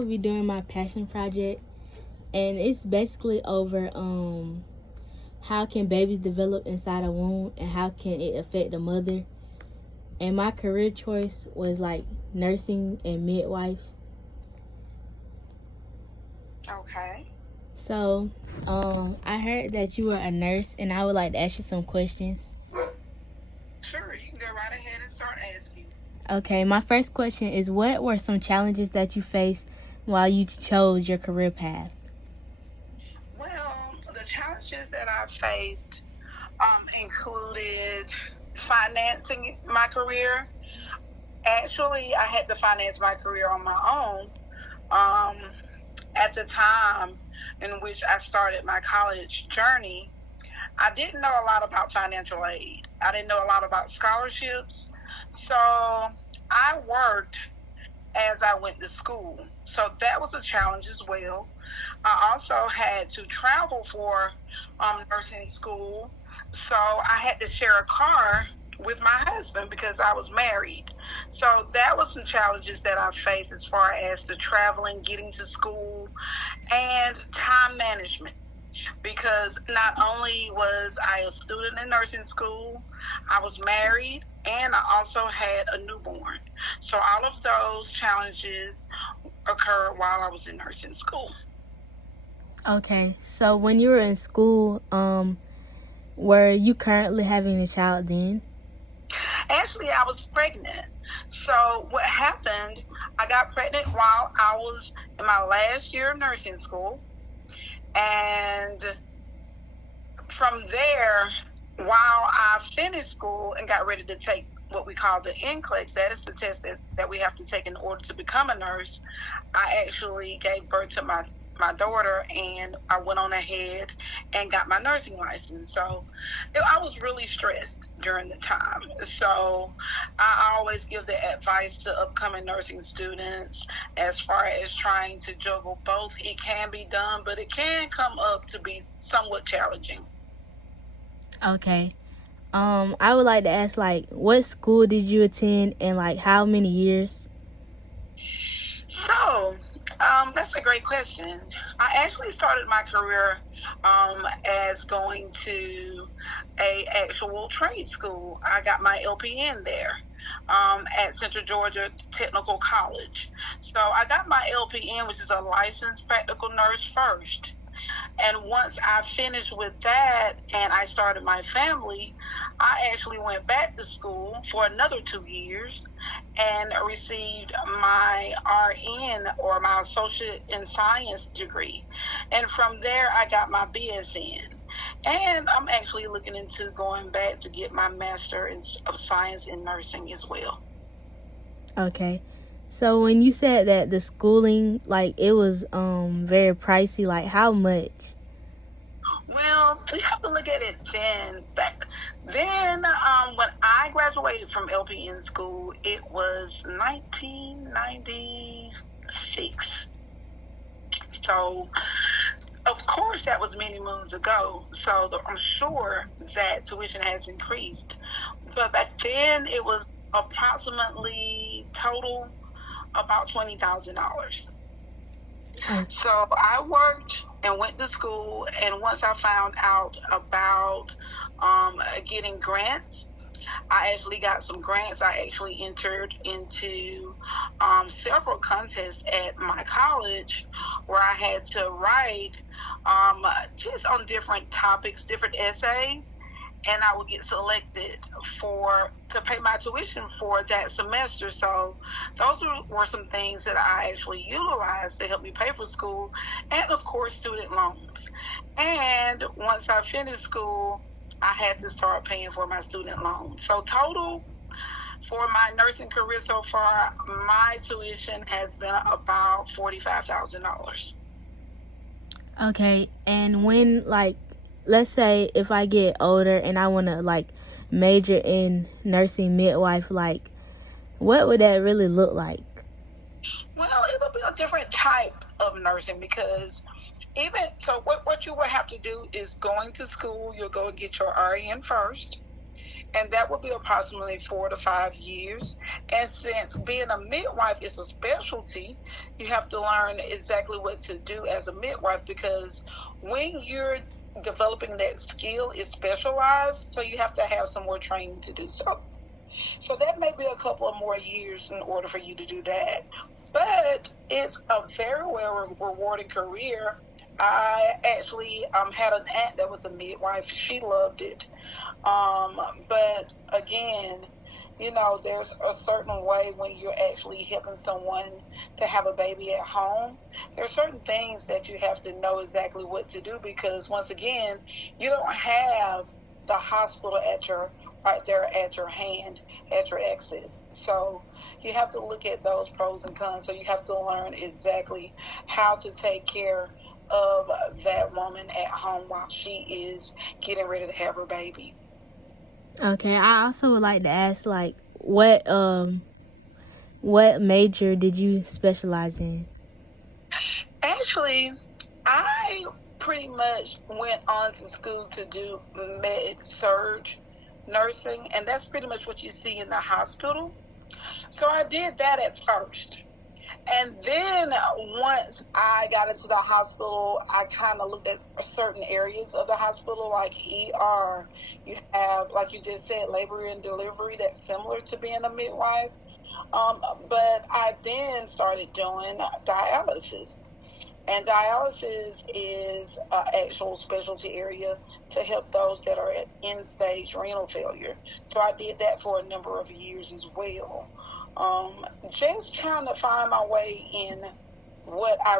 I'll be doing my passion project, and it's basically over how can babies develop inside a womb and how can it affect the mother. And my career choice was like nursing and midwife. Okay. So, I heard that you were a nurse, and I would like to ask you some questions. Sure, you can go right ahead and start asking. Okay, my first question is, what were some challenges that you faced while you chose your career path? Well, the challenges that I faced included financing my career. Actually, I had to finance my career on my own. Um, at the time in which I started my college journey, I didn't know a lot about financial aid. I didn't know a lot about scholarships. So I worked as I went to school. So that was a challenge as well. I also had to travel for nursing school. So I had to share a car with my husband because I was married. So that was some challenges that I faced as far as the traveling, getting to school, and time management. Because not only was I a student in nursing school, I was married and I also had a newborn. So all of those challenges occurred while I was in nursing school. Okay, so when you were in school, were you currently having a child then? Actually, I was pregnant. So what happened, I got pregnant while I was in my last year of nursing school. And from there, while I finished school and got ready to take what we call the NCLEX, that is the test that we have to take in order to become a nurse, I actually gave birth to my daughter, and I went on ahead and got my nursing license. So I was really stressed during the time. So I always give the advice to upcoming nursing students as far as trying to juggle both. It can be done, but it can come up to be somewhat challenging. Okay. I would like to ask, like, what school did you attend and, like, how many years? So, that's a great question. I actually started my career as going to a actual trade school. I got my LPN there at Central Georgia Technical College. So I got my LPN, which is a licensed practical nurse first. And once I finished with that and I started my family, I actually went back to school for another 2 years and received my RN, or my Associate in Science degree. And from there, I got my BSN. And I'm actually looking into going back to get my of Science in Nursing as well. Okay. So when you said that the schooling, like, it was very pricey, like, how much? Well, we have to look at it then. Back then, when I graduated from LPN school, it was 1996. So, of course, that was many moons ago. So I'm sure that tuition has increased. But back then, it was approximately total about $20,000. So I worked and went to school, and once I found out about getting grants, I actually got some grants. I actually entered into several contests at my college where I had to write just on different topics, different essays, and I would get selected to pay my tuition for that semester. So those were some things that I actually utilized to help me pay for school, and of course student loans. And once I finished school, I had to start paying for my student loans. So total for my nursing career so far, my tuition has been about $45,000. Okay, and when, like, let's say if I get older and I want to, like, major in nursing midwife, like, what would that really look like? Well, it will be a different type of nursing because what you will have to do is going to school, you'll go get your RN first. and that would be approximately 4 to 5 years. And since being a midwife is a specialty, you have to learn exactly what to do as a midwife, because when you're developing that skill, it's specialized, so you have to have some more training to do so. So that may be a couple of more years in order for you to do that. But it's a very well rewarding career. I actually had an aunt that was a midwife. She loved it. But again, there's a certain way when you're actually helping someone to have a baby at home. There are certain things that you have to know exactly what to do, because once again, you don't have the hospital right there at your hand, at your access. So you have to look at those pros and cons. So you have to learn exactly how to take care of that woman at home while she is getting ready to have her baby. Okay, I also would like to ask, like, what major did you specialize in? Actually, I pretty much went on to school to do med-surg nursing, and that's pretty much what you see in the hospital. So I did that at first. And then once I got into the hospital, I kind of looked at certain areas of the hospital, like ER. You have, like you just said, labor and delivery, that's similar to being a midwife. But I then started doing dialysis. And dialysis is an actual specialty area to help those that are at end-stage renal failure. So I did that for a number of years as well. Just trying to find my way in what I